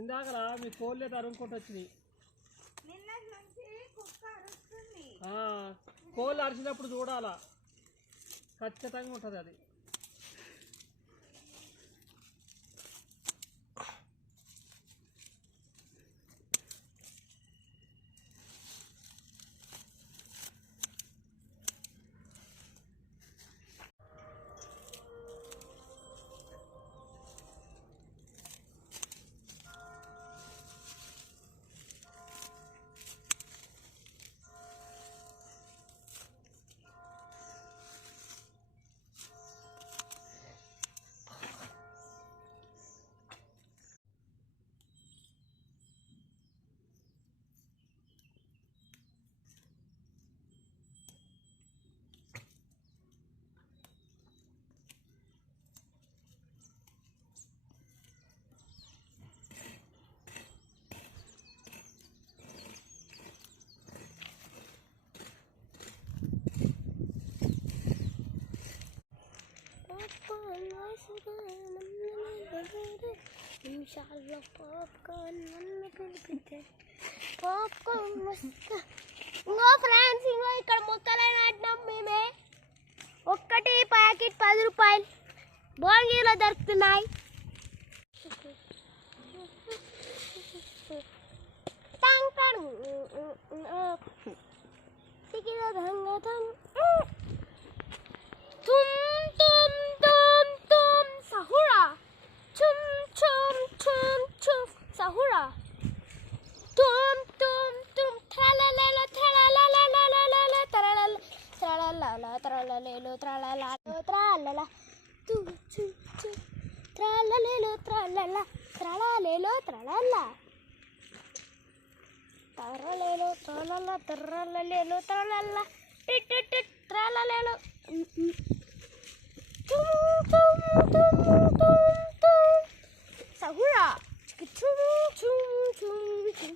ఇందాకలా మీ కోళ్ళే తరుముకుంటూ వచ్చినాయి. కోళ్ళు అరిచినప్పుడు చూడాలా, ఖచ్చితంగా ఉంటుంది అది. ఫ్రెండ్స్ ఇంకో ఇక్కడ మొక్కలు నాటినాం మేమే. ఒక్కటి ప్యాకెట్ 10 రూపాయలు భోగిలో దొరుకుతున్నాయి. Sahura, chum chum chum chum, Sahura, tum tum tum, tralalala tralalala tralalala tralalala tralalala tralalala tralala, tum chum chum, tralalala tralala tralalala tralala, tralalala tralala tralalala tralala, tit tit tit tralalala. Sahura, chum chum chum chum.